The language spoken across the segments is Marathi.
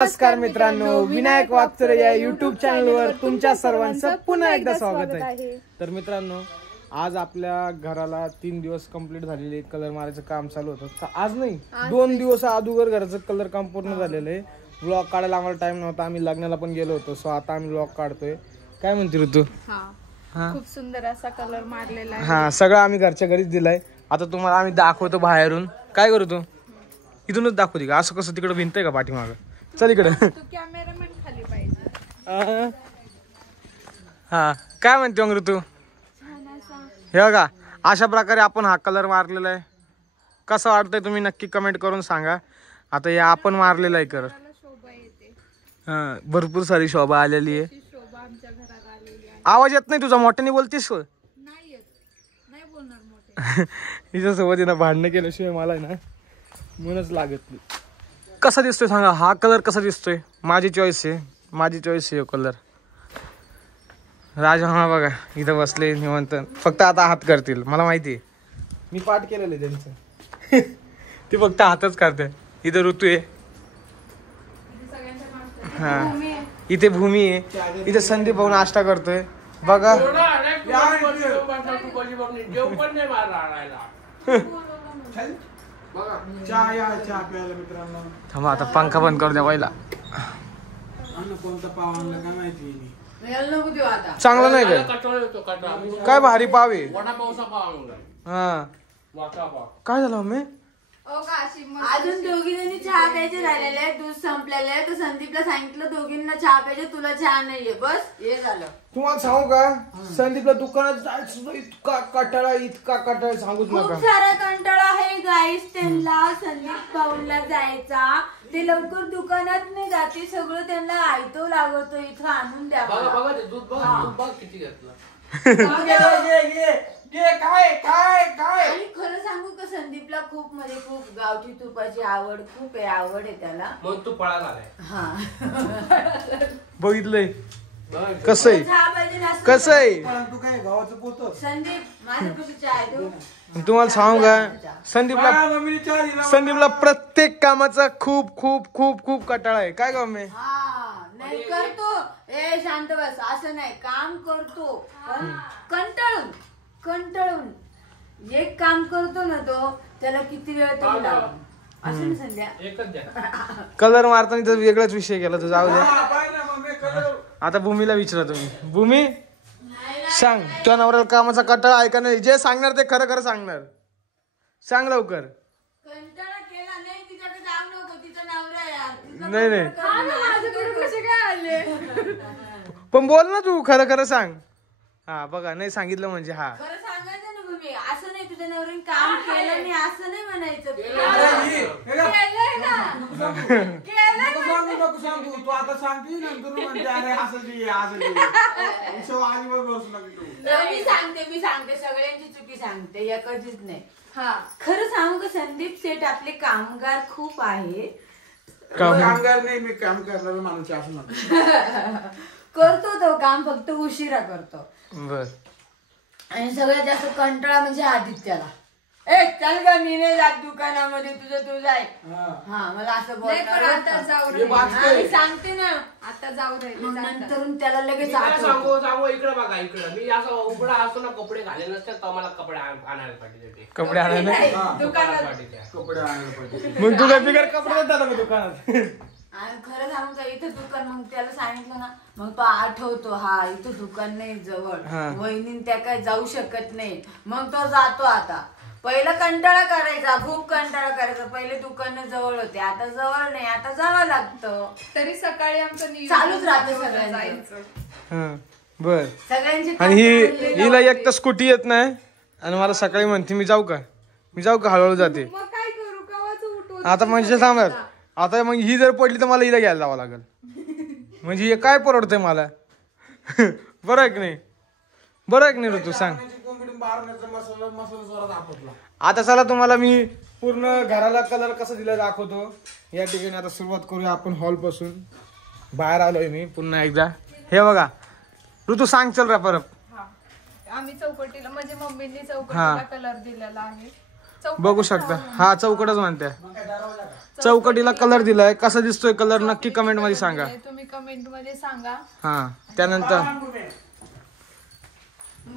नमस्कार मित्रांनो, विनायक वागचोरे या युट्यूब चॅनलवर तुमच्या सर्वांचं पुन्हा एकदा स्वागत आहे। तर मित्रांनो, आज आपल्या घराला 3 दिवस कंप्लीट झालेले कलर मारायचं काम चालू होतं। आज नाही 2 दिवस अगोदर घराचं कलर काम पूर्ण झालेलं आहे। व्लॉग काढायला आम्हाला टाइम नव्हता, आम्ही लग्नाला पण गेलो होतो, सो आता आम्ही व्लॉग काढतोय। काय म्हणते ऋतू? खूप सुंदर असा कलर मारलेला आहे। हा, सगळं आम्ही घरच्या घरीच दिलाय। आता तुम्हाला आम्ही दाखवतो बाहेरून। काय करू तू? इथूनच दाखवते का? असं कसं तिकडे भिंत आहे का पाठीमागं? चल इकडे। तू कॅमेरामॅन खाली पाहिजे। हा, काय म्हणते मग ऋतू? हे बघा, अशा प्रकारे आपण हा कलर मारलेला आहे। कसं वाटतंय तुम्ही नक्की कमेंट करून सांगा। आता या आपण मारलेला आहे कर, शोभा येते। हा, भरपूर सारी शोभा आलेली आहे। शोभा आमच्या घरात आलेली आहे। आवाज येत नाही तुझा? मोठ्याने बोलतीस? नाही येत, नाही बोलणार मोठे। हिच्यासोबत ना भांडणं केल्याशिवाय मला ना मनच लागत नाही। कसा दिसतोय सांगा? हा कलर कसा दिसतोय? माझी चॉईस आहे कलर। राजमामा बघा इथं बसले निवांत, फक्त आता हात करतील, मला माहिती आहे, मी पाठ केलेलं आहे त्यांचं। ते फक्त हातच करते। इथं ऋतू आहे, हा, इथे भूमी आहे, इथे संदीप भाऊ नाश्ता करतोय बघा। थांबा, आता पंखा बंद करू द्या पहिला। चांगलं नाही काय भारी पाव आहे। हा, काय झालं मम्मी? अजून दोघींनी चहा प्यायचे राहिलेले, दूध संपलेले आहे, तर संदीपला सांगितलं दोघींना चहा प्यायचे, तुला चहा नाहीये, बस हे झालं। तुम्हाला सांगू का, संदीपला दुकानात जायचं इतका कटाळा सांगूच नका। खूप सारा कंटाळा आहे गाईस त्यांना। संदीप पाऊलला जायचा, ते लवकर दुकानात नाही जाते, सगळं त्यांना आयतो लागतो, इथं आणून द्या। आणि खरं सांगू का, संदीपला खूप खूप गावठी तुपाची आवड आहे त्याला। मग तू पळाला आलाय? हा, बघितलंय कसं आहे? तू काय गावाचं पोत? संदीप माझं कसं चहा आहे तू? तुम्हाला सांगू का, संदीपला प्रत्येक कामाचा खूप खूप खूप खूप कटाळा आहे। काय काम आहे? हा, नाही करतो, ए शांत बस, असं नाही, काम करतो पण कंटाळून एक काम करतो ना तो, त्याला किती वेळ तरी लागतो, असं ना संध्या। कलर मारताना तर वेगळाच विषय केला, तर जाऊ द्या। आता भूमीला विचारा तुम्ही, भूमी सांग, तुझ्या नवऱ्याला कामाचा कटाळा ऐका नाही, जे सांगणार ते खरं खरं सांगणार, सांग लवकर। कंटाळा केला नाही, तिच्याकडे जाऊ नको, तिचा नवरा यार। नाही माझ्याकडे कसे काय आले? पण बोल ना तू, खरं खरं सांग। हा बघा, नाही सांगितलं म्हणजे हा खरं सांगायचं ना भूमी, असं नाही तुझ्या नवऱ्याने काम केलं नाही असं नाही म्हणायचं। तू आता सांगते नंतर मी सांगते सगळ्यांची चुकी सांगते, एकच नाही। हा, खरं सांगू का, संदीप सेठ आपले कामगार खूप आहे। कामगार नाही, मी काम करणारा माणूस असं म्हणतो। करतो तो काम, फक्त उशिरा करतो। बर, आणि सगळ्यात जास्त कंटाळा म्हणजे आदित्याला। ए चल ग, मी नाही जात दुकानामध्ये, तुझं जाय। हा, मला असं बोलणार, आता जाऊ रे, मी सांगते ना, आता जाऊ रे। नंतर त्याला लगेच सांगू इकडे बघा, इकडे मी असं उघडा असतो ना, कपडे घाले नसतात तर मला कपडे आणायला पाहिजे, कपडे आणायला दुकानात। कपडे आणायला पाहिजे। मग तू काय बिगर कपडे देतात का दुकानात? आणि खरं सांगू का, इथं दुकान, मग त्याला सांगितलं ना, मग तो आठवतो, हा इथं दुकान नाही जवळ, वहिनी त्या काय जाऊ शकत नाही, मग तो जातो। आता पहिला कंटाळा करायचा, खूप कंटाळा करायचा, पहिले दुकान जवळ होते, आता जवळ नाही, आता जावं लागतं। तरी सकाळी आमचं चालूच राहतं सगळ्यांचं। बर, सगळ्यांची। आणि हिला एक तर स्कूटी येत नाही, आणि मला सकाळी म्हणते मी जाऊ का हळूहळू जाते। मग काय करू, कवाच उठवत? आता म्हणजे थांबत, आता मग ही जर पडली तर मला हिला घ्यायला जावं लागेल, म्हणजे हे काय परवडतंय मला? बरं आहे की नाही ऋतू सांग? आता चला तुम्हाला मी पूर्ण घराला कलर कसा दिला दाखवतो। या ठिकाणी आता सुरुवात करूया आपण हॉल पासून। बाहेर आलोय मी पुन्हा एकदा, हे बघा ऋतू सांग, चल रा परत। आम्ही चौकटीला, म्हणजे मम्मीने चौकटीला कलर दिलेला आहे। बघू शकता. हा चौकटच म्हणते. चौकटीला कलर दिलाय. कसा दिसतोय कलर नक्की कमेंट मध्ये सांगा. तुम्ही कमेंट मध्ये सांगा. हा त्यानंतर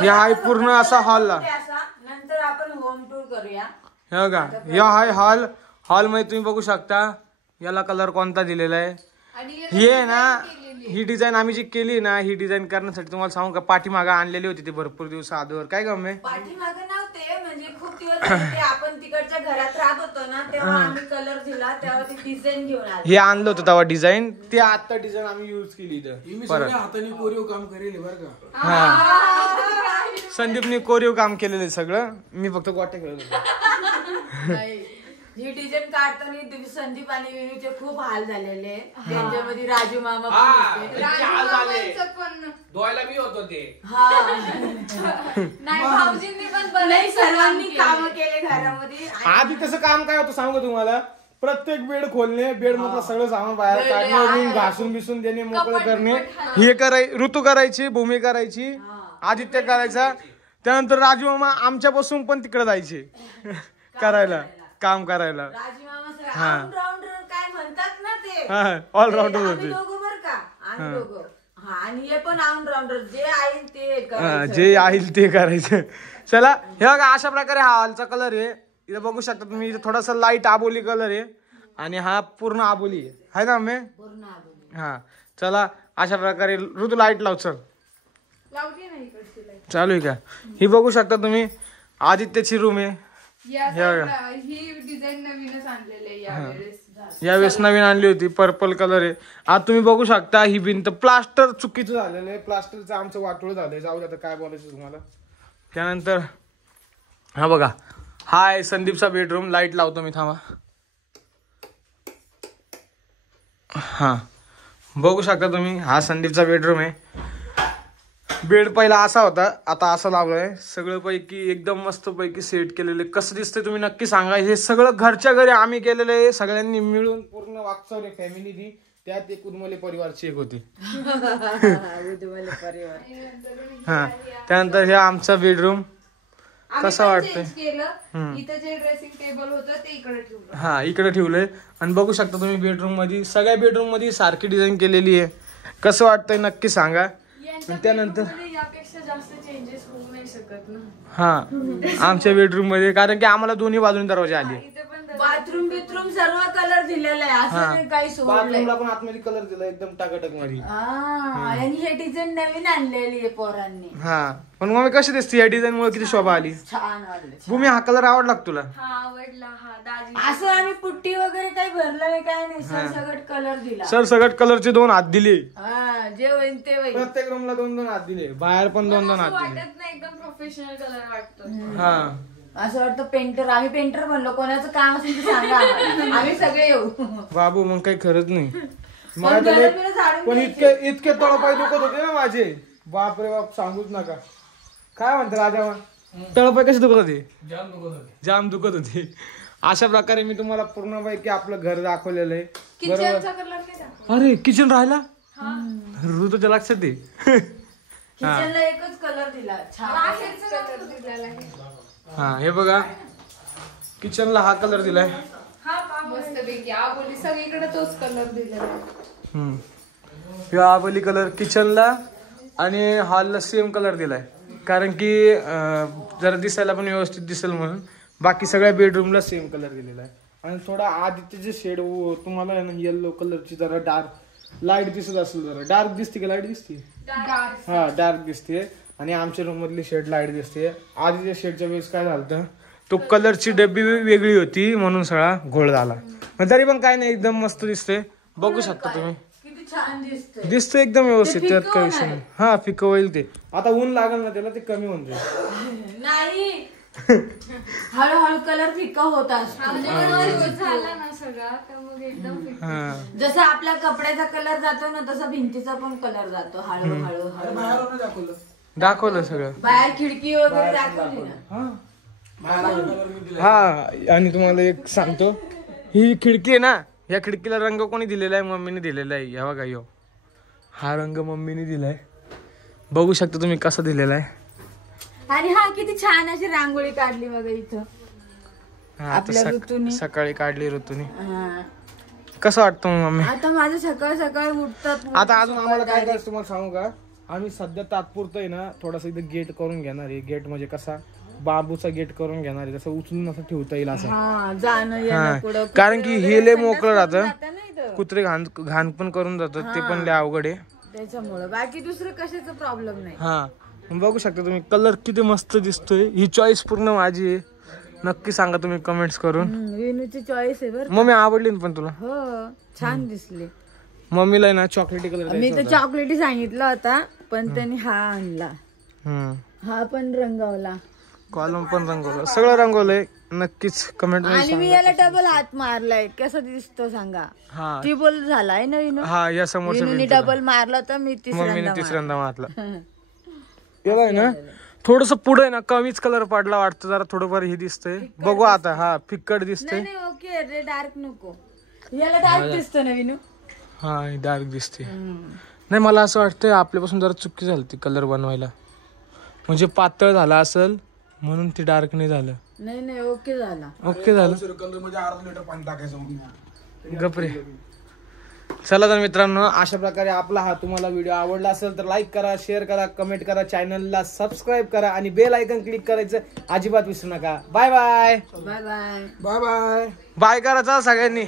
हे आहे पूर्ण असा हॉलला. नंतर आपण होम टूर करूया. हे बघा हे आहे हॉल. हॉल मध्ये तुम्ही बघू शकता याला कलर कोणता दिलेला आहे. ही आहे ना ही डिझाईन आम्ही जी केली ना ही डिझाईन करण्यासाठी तुम्हाला सांगू का पाठीमागा आणलेली होती ती भरपूर दिवस अगोदर. काय गमे पाठीमागे नव्हते म्हणजे खूप दिवस झाले आपण तिकडच्या घरात राहत होतो ना तेव्हा आम्ही कलर दिला तेव्हा ती डिझाईन घेऊन आली. हे आणलं होतं तेव्हा डिझाईन. ते आता डिझाईन आम्ही युज केली इथं परत. हाताने कोरीव काम करेल बरं का. हा संदीपने कोरीव काम केलेलं सगळं. मी फक्त गोट्या खेळत होतो. ही डिझाईन काढताना संदीप आणि विनूचे खूप हाल झालेले. त्यांच्यामध्ये राजू मामा पण धुवायला मी होतो ते. नाही भाऊजींनी पण नाही सर्वांनी काम केले घरामध्ये. आधी तसं काम काय होतं सांगू तुम्हाला. प्रत्येक बेड खोलणे बेड मधलं सगळं सामान बाहेर काढणे रूम घासून बिसून देणे मोकळं करणे. हे ऋतू करायची भूमी करायची आदित्य करायचा. त्यानंतर राजू मामा आमच्यापासून पण तिकडे जायचे करायला काम करायला. राजू मामा ऑलराऊंडर काय म्हणतात ना ते ऑलराऊंडर होते. दोघं बरं का आम्ही दोघं. आणि हे पण ऑलराऊंडर जे आहे ते करायचं. जे आहे ते करायचं. चला हे बघा अशा प्रकारे हा हॉलचा कलर आहे. इथे बघू शकता तुम्ही. इथे थोडासा लाईट आबोली कलर आहे आणि हा पूर्ण आबोली आहे ना आम्ही. हा चला अशा प्रकारे ऋतू लाईट लाव. चल लावली नाही इकडची लाईट. चालू आहे का. ही बघू शकता तुम्ही आदित्यची रूम आहे. ही डिझाईन नवीनच आणलेली आहे यावेळेस. यावेळेस नवीन आणली होती. पर्पल कलर आहे. आता तुम्ही बघू शकता ही भिंत प्लास्टर चुकीचं झालेलं आहे. प्लास्टरचं आमचं वाटोळ झालंय. जाऊ द्या काय बोलायचं तुम्हाला. त्यानंतर हा बघा हा आहे संदीपचा बेडरूम. लाईट लावतो मी थांबा. हा बघू शकता तुम्ही हा संदीपचा बेडरूम आहे. बेड पहिला असा होता आता असं लावलंय. सगळं पैकी एकदम मस्त पैकी सेट केलेले. कसं दिसतंय तुम्ही नक्की सांगा. हे सगळं घरच्या घरी आम्ही केलेलं आहे. सगळ्यांनी मिळून पूर्ण वागचौरे फॅमिली दी. त्यात एक उदमले परिवारची एक होती. हा त्यानंतर हे आमचा बेडरूम कसा वाटतंय. इथं जे ड्रेसिंग टेबल होतं ते इकडे ठेवलं. हा इकडे ठेवलंय. आणि बघू शकता तुम्ही बेडरूम मध्ये सगळ्या बेडरूम मध्ये सारखी डिझाईन केलेली आहे. कसं वाटतंय नक्की सांगा. त्यानंतर यापेक्षा जास्त चेंजेस होऊ नाही शकत ना. हा आमच्या बेडरूम मध्ये कारण की आम्हाला दोन्ही बाजूने दरवाजे आले. बाथरूम बिथरूम सर्व कलर दिलेला आहे असं नाही काही सोडलंय. बाथरूमला पण आतमध्ये कलर दिला एकदम टाकाटक मध्ये. आणि हे डिझाईन नवीन आणलेली आहे पोरांनी. हा पण मग कशी दिसते या डिझाईन मुळे किती शोभा आली. छान वाटलं. भूमी हा कलर आवडला तुला. हा आवडला. हा दाजी असं आम्ही पुट्टी वगैरे काही भरलं नाही काय नाही. सरसकट कलर दिला. सरसकट कलरचे 2 हात दिले. जे होईल ते होईल. प्रत्येक रूमला 2-2 हात दिले. बाहेर पण 2-2 हात दिले. वाटत नाही एकदम प्रोफेशनल कलर वाटतो. हा असं वाटतं पेंटर. आम्ही पेंटर बनलो. कोणाचं काम असेल तर सांगा आम्ही सगळे येऊ. बाबू मग काही खरंच नाही. पण इतके तळपाय दुखत होते ना माझे. बाप रे बाप सांगूच नका. काय म्हणते राजा तळपाय कसे दुखत होते. जाम दुखत होते. अशा प्रकारे मी तुम्हाला पूर्णपैकी आपलं घर दाखवलेलं आहे. किचनचा कलर नाही दाखवला. अरे किचन राहिला ऋतूच्या लक्षात आहे. किचनला एकच कलर दिला. छान बाहेरचा कलर दिलेला आहे. हा हे बघा किचनला हा कलर दिलाय. मस्त पैकी आबोली सगळीकडे तोच कलर दिलेला आहे. किंवा आबोली कलर किचनला आणि हॉलला सेम कलर दिलाय. कारण की जरा दिसायला पण व्यवस्थित दिसेल म्हणून. बाकी सगळ्या बेडरूमला सेम कलर दिलेला आहे. आणि थोडा आदित्यचे शेड तुम्हाला येलो कलरची जरा डार्क लाईट दिसत असेल. जरा डार्क दिसते का लाईट दिसते. हा डार्क दिसते. आणि आमच्या रूम मधली शेड लाईट दिसते. आधीच्या शेडच्या वेळेस काय झालं तो कलरची डब्बी वेगळी होती म्हणून सगळा घोळ झाला. तरी पण काय नाही एकदम मस्त दिसते. बघू शकता तुम्ही. किती छान दिसतंय. दिसतं एकदम व्यवस्थित. त्यात काही विषय नाही. हा फिकं होईल ते. आता ऊन लागेल ना त्याला ते कमी होऊन जाईल. नाही हळूहळू कलर फिका होत असतो. झाला ना सगळा तर मग एकदम जसं आपल्या कपड्याचा कलर जातो ना तसा भिंतीचा पण कलर जातो हळूहळू. दाखवलं सगळं. बाहेर खिडकी वगैरे दाखवली ना. हा आणि तुम्हाला एक सांगतो ही खिडकी आहे ना. या खिडकीला रंग कोणी दिलेला आहे. मम्मीने दिलेला आहे. या बघा यो हा रंग मम्मीने दिलाय. बघू शकता तुम्ही कसा दिलेला आहे. आणि हा किती छान अशी रांगोळी काढली बघा इथं. हा, आता आपल्या ऋतूनी. सकाळी काढली ऋतूनी. हा. कसं वाटतं मग मम्मी? आता माझं सकाळ सकाळ उठतात. आता अजून आम्हाला काय करायचं तुम्हाला सांगू का? आम्ही सध्या तात्पुरतं आहे ना थोडासा इथं गेट करून घेणार आहे. गेट म्हणजे कसा बांबूचा गेट करून घेणार आहे, तसं उचलून असं ठेवता येईल असं. हा जाणं येणं पुढं. कारण की हे लय मोकळं राहतं, जातं ना इथं. कुत्रे घाण पण करून जातात, ते पण लय अवघड आहे. त्याच्यामुळं बाकी दुसरं कशाचा प्रॉब्लेम नाही. हा बघू शकता तुम्ही, कलर किती मस्त दिसतोय. ही चॉईस पूर्ण माझी आहे. नक्की सांगा तुम्ही कमेंट्स करून. विनूची चॉईस आहे बरं. मम्मी आवडली ना पण तुला? हो छान दिसली. मम्मीला ना चॉकलेटी कलर मी तर चॉकलेटी सांगितलं होता पण त्यांनी हा आणला. हा पण रंगवला, कॉलम पण रंगवलं, सगळं रंगवलंय. नक्कीच कमेंट आणि मी याला डबल हात मारलाय. कसा दिसतो सांगा? हा ती बोल झालाय ना विनू. हा या समोरच्या विनूने डबल मारला तर मी मम्मीने तिसऱ्यांदा तिसऱ्यांदा मारला. याला आहे ना थोडस पुढे ना कमीच कलर पडला वाटतं, जरा थोडंफार हे दिसतंय. बघू आता. हा फिक्कट दिसतंय. नाही ओके रे, डार्क नको. याला डार्क दिसतो ना विनू. हा डार्क दिसते. नाही मला असं वाटतंय आपल्यापासून जरा चुकी झाली ती कलर बनवायला. म्हणजे पातळ झाला असेल म्हणून ती डार्क नाही झालं. नाही ओके झाला. ओके झालं. कलर म्हणजे अर्धा लिटर पाणी टाकायचं. गपरे. चला तर मित्रांनो, अशा प्रकारे आपला हा तुम्हाला व्हिडिओ आवडला असेल तर लाईक करा, शेअर करा, कमेंट करा, चॅनलला सबस्क्राईब करा आणि बेल आयकन क्लिक करायचं अजिबात विसरू नका. Bye bye. Bye bye. Bye bye. Bye करायचा सगळ्यांनी.